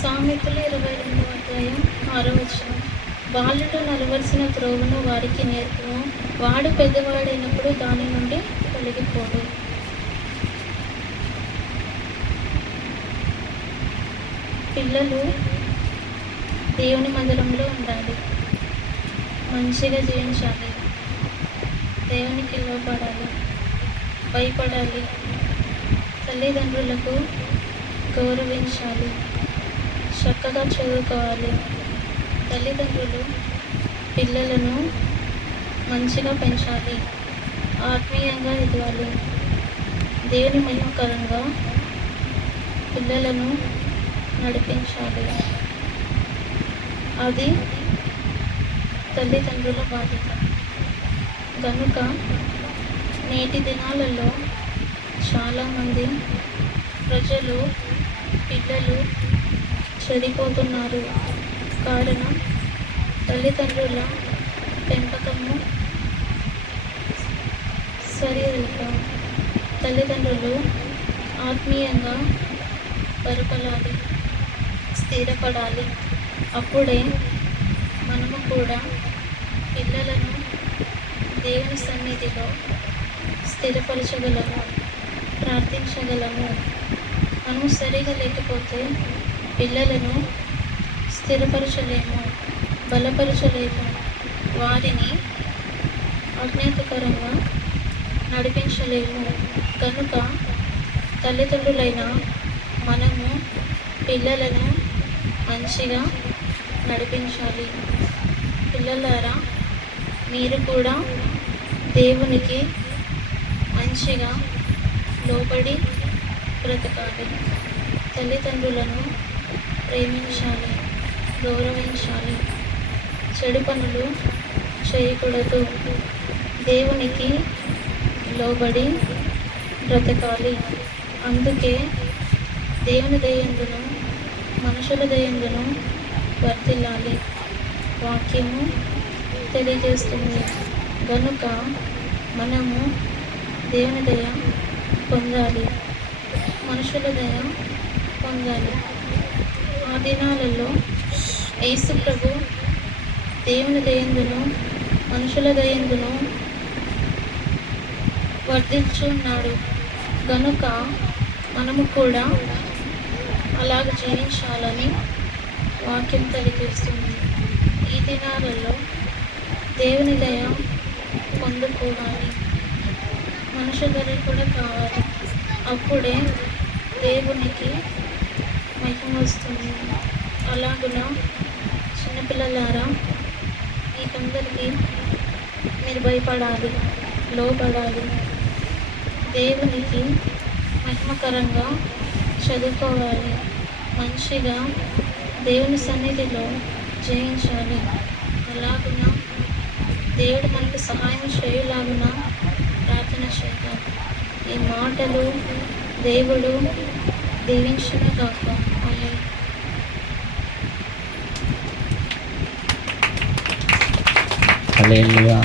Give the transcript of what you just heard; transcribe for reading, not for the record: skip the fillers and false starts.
సామెతలు 22వ అధ్యాయం 6వ వచనం. బాలుడు నడవలసిన త్రోవను వారికి నేర్పును, వాడు పెద్దవాడైనప్పుడు దాని నుండి తొలగిపోడు. పిల్లలు దేవుని మందిరంలో ఉండాలి, మంచిగా జీవించాలి, దేవునికి లోపడాలి, భయపడాలి, తల్లిదండ్రులకు గౌరవించాలి, చక్కగా చదువుకోవాలి. తల్లిదండ్రులు పిల్లలను మంచిగా పెంచాలి, ఆత్మీయంగా ఎదగాలి, దేవుని మహిమకరంగా పిల్లలను నడిపించాలి. అది తల్లిదండ్రుల బాధ్యత. కనుక నేటి దినాలలో చాలామంది ప్రజలు పిల్లలు చెడిపోతున్నారు. కారణం తల్లిదండ్రుల పెంపకము సరిలేక. తల్లిదండ్రులు ఆత్మీయంగా బలపడాలి, స్థిరపడాలి. అప్పుడే మనము కూడా పిల్లలను దేవుని సన్నిధిలో స్థిరపరచగలము, ప్రార్థించగలము. మనము సరిగా లేకపోతే పిల్లలను స్థిరపరచలేము, బలపరచలేము, వారిని ఆజ్ఞాతకరంగా నడిపించలేము. కనుక తల్లిదండ్రులైన మనము పిల్లలను మంచిగా నడిపించాలి. పిల్లలారా, మీరు కూడా దేవునికి మంచిగా లోబడి బ్రతకాలి. తల్లిదండ్రులను ప్రేమించాలి, గౌరవించాలి, చెడు పనులు చేయకూడదు. దేవునికి లోబడి బ్రతకాలి. అందుకే దేవుని దయందును మనుషుల దయందును వర్ధిల్లాలి వాక్యము తెలియజేస్తుంది. కనుక మనము దేవుని దయ పొందాలి, మనుషుల దయ పొందాలి. ఆ దినాలలో యేసు ప్రభు దేవుని దయందును మనుషుల దయందును వర్ధిల్చున్నాడు. కనుక మనము కూడా అలాగ జీవించాలని వాక్యం తెలియజేస్తుంది. ఈ దినాలలో దేవుని దయ పొందుకోవాలి, మనుషుల దయ కూడా కావాలి. అప్పుడే దేవునికి మహిమ వస్తుంది. అలాగున చిన్నపిల్లలారా, మీకందరికీ మీరు భయపడాలి, లోబడాలి, దేవునికి మహిమకరంగా చదువుకోవాలి, మంచిగా దేవుని సన్నిధిలో జయించాలి. అలాగున దేవుడు మనకు సహాయం చేయలాగున ప్రార్థన చేద్దాం. ఈ మాటలు దేవుడు దీవించునుగాక. ఆమేన్. హల్లెలూయా.